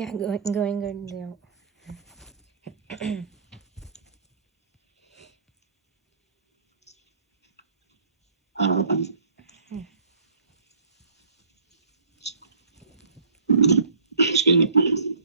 Yeah, going good. Yeah. Excuse me.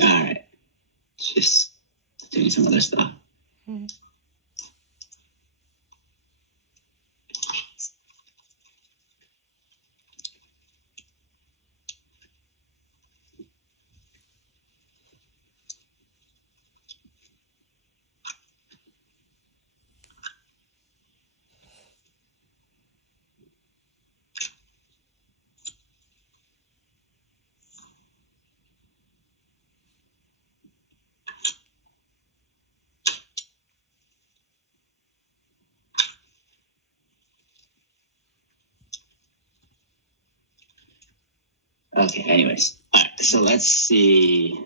All right, just doing some other stuff. Mhm. Okay, anyways. All right, so let's see.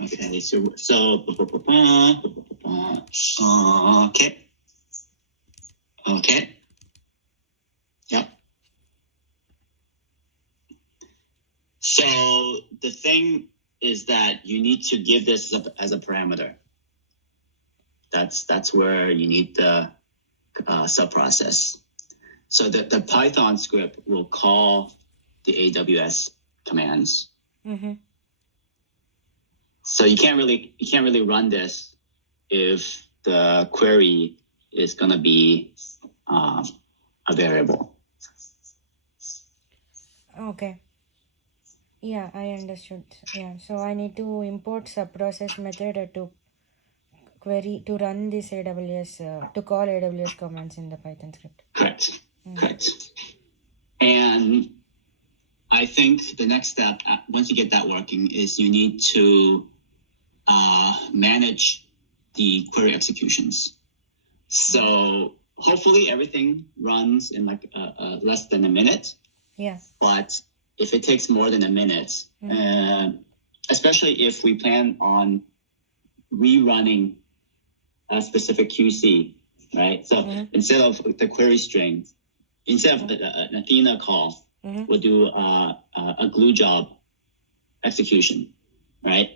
Okay, okay. Okay. Yep. So the thing is that you need to give this as a parameter. That's where you need the subprocess. So the Python script will call the AWS commands. Mm-hmm. So you can't really run this if the query is going to be a variable. Okay. Yeah, I understood. Yeah, so I need to import subprocess method to query to run this AWS to call AWS commands in the Python script. Correct. Correct. And I think the next step, once you get that working, is you need to manage the query executions. So hopefully everything runs in like less than a minute. Yeah. But if it takes more than a minute, especially if we plan on rerunning a specific QC, right? So instead of the query string, instead of an Athena call, we'll do a glue job execution, right?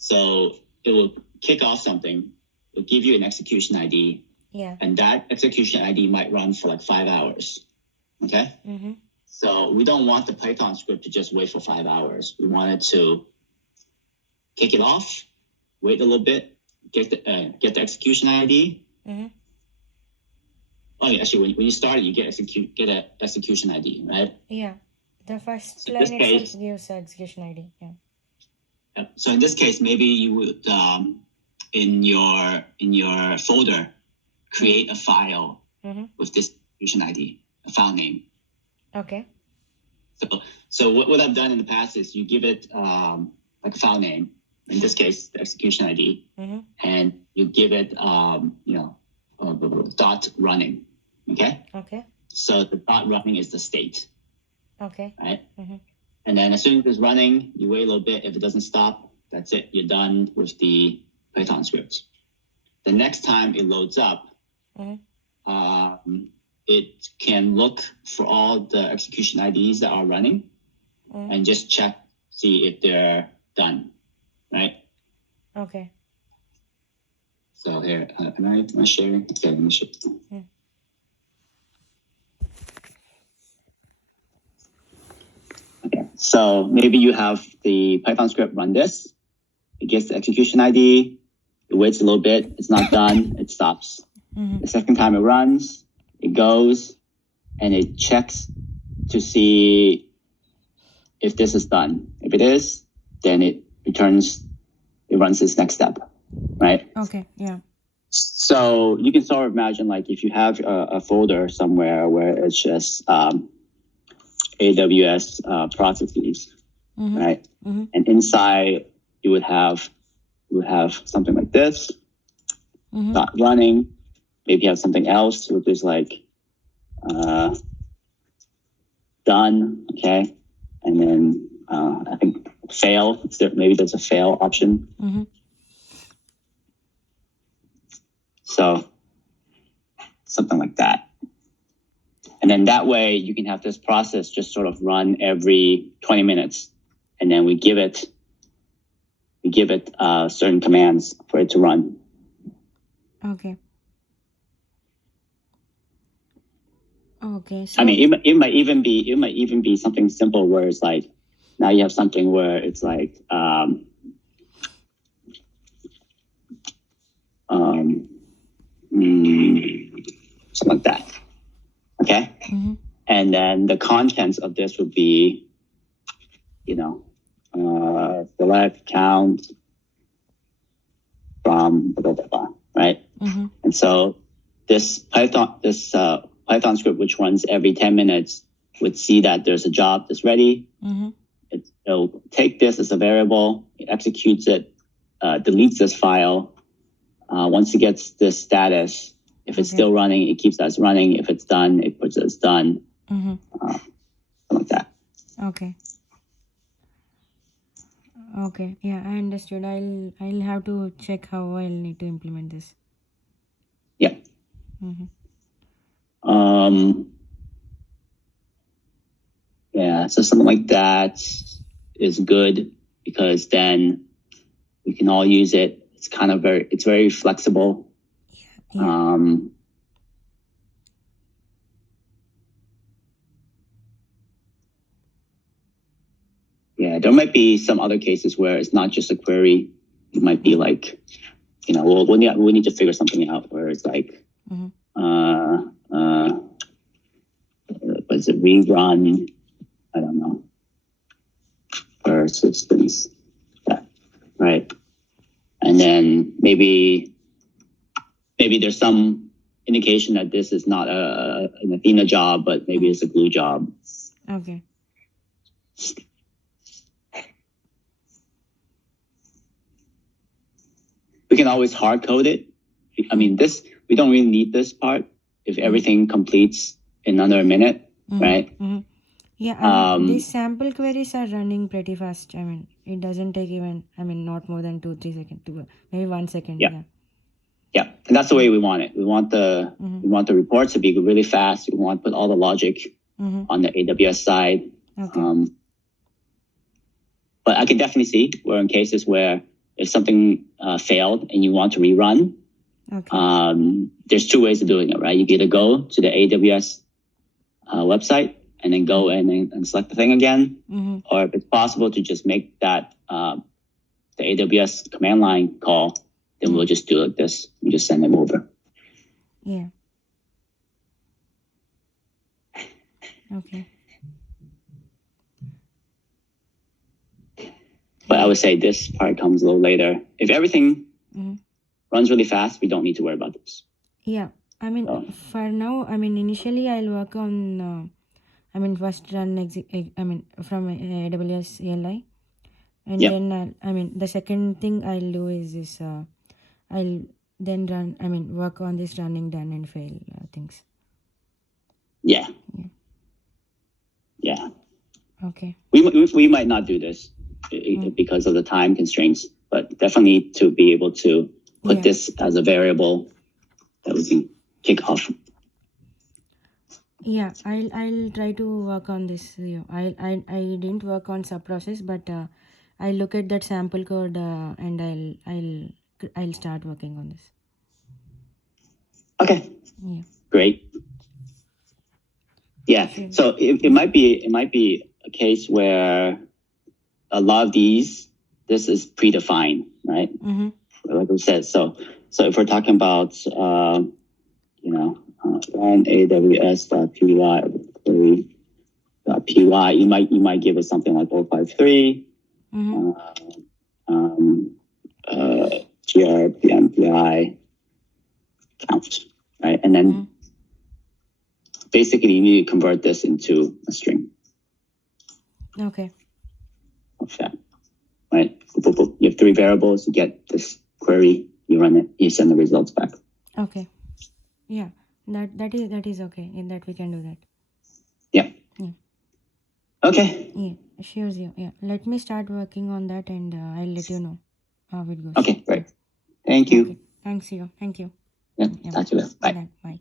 So it will kick off something. It'll give you an execution ID. Yeah. And that execution ID might run for like 5 hours. Okay? So we don't want the Python script to just wait for 5 hours. We want it to kick it off, wait a little bit, get the execution ID. Oh, yeah, actually, when you start it, you get an execution ID, right? Yeah. The first line itself gives execution ID. Yeah. So in this case, maybe you would in your folder create a file with this execution ID, a file name. Okay. So what I've done in the past is you give it like a file name, in this case the execution ID, and you give it dot running. Okay. Okay. So the dot running is the state. Okay. Right. And then as soon as it's running, you wait a little bit. If it doesn't stop, that's it. You're done with the Python script. The next time it loads up, it can look for all the execution IDs that are running and just check, see if they're done, right? Okay. So here, am I sharing? Okay, let me share. Okay, so maybe you have the Python script run this. It gets the execution ID. It waits a little bit. It's not done. It stops. The second time it runs, it goes and it checks to see if this is done. If it is, then it runs this next step, right? Okay, yeah. So you can sort of imagine, like, if you have a folder somewhere where it's just AWS processes, right? And inside you would have you have something like this, not running. Maybe you have something else, which is like done, okay? And then I think fail. Maybe there's a fail option. So something like that. And then that way you can have this process just sort of run every 20 minutes. And then we give it certain commands for it to run. Okay. Okay. So I mean, it might even be something simple where it's like, now you have something where it's like, something like that. Okay. And then the contents of this would be, select, count from blah, blah, blah, right? And so this Python script, which runs every 10 minutes, would see that there's a job that's ready. It'll take this as a variable, it executes it, deletes this file. Once it gets this status, if it's still running, it keeps that as running. If it's done, it puts it as done. Something like that. Okay. Okay. Yeah, I understood. I'll have to check how I'll need to implement this. Yeah. Yeah, so something like that is good because then we can all use it. It's kind of it's very flexible. Yeah, there might be some other cases where it's not just a query. It might be like, we need to figure something out where it's like, was it rerun? I don't know. For systems, yeah, right. And then maybe there's some indication that this is not an Athena job, but maybe it's a Glue job. Okay. We can always hard code it. I mean, we don't really need this part if everything completes in under a minute, right? Yeah, these sample queries are running pretty fast. I mean, it doesn't take even, not more than 2-3 seconds, maybe 1 second. Yeah. Yeah, and that's the way we want it. We want the reports to be really fast. We want to put all the logic on the AWS side. Okay. But I can definitely see where in cases where if something failed and you want to rerun, there's two ways of doing it, right? You can either go to the AWS website and then go in and select the thing again, or if it's possible to just make that the AWS command line call, then we'll just do like this. We just send them over. Yeah. Okay. But I would say this part comes a little later. If everything runs really fast, we don't need to worry about this. Yeah. For now, initially I'll work on, first run, from AWS CLI. And then, the second thing I'll do is this, I'll then work on this running done and fail things. Yeah. Okay. We might not do this because of the time constraints, but definitely need to be able to put this as a variable that we can kick off. Yeah, I'll try to work on this. I didn't work on subprocess, but I'll look at that sample code and I'll start working on this. Okay. Yeah. Great. Yeah. Sure. So it might be a case where a lot of this is predefined, right? Like we said. So if we're talking about run aws.py, you might give us something like 053 grpmpy count, right? And then basically you need to convert this into a string. Okay. Okay. right? Boop, boop, boop. You have 3 variables, you get this query, you run it, you send the results back. Okay. Yeah. That is okay. In that we can do that. Yeah. Yeah. Okay. Yeah. Sure. Yeah. Let me start working on that, and I'll let you know how it goes. Okay, great. Thank you. Okay. Thanks, you. Thank you. Yeah, Yeah. talk to you later. Bye. Bye.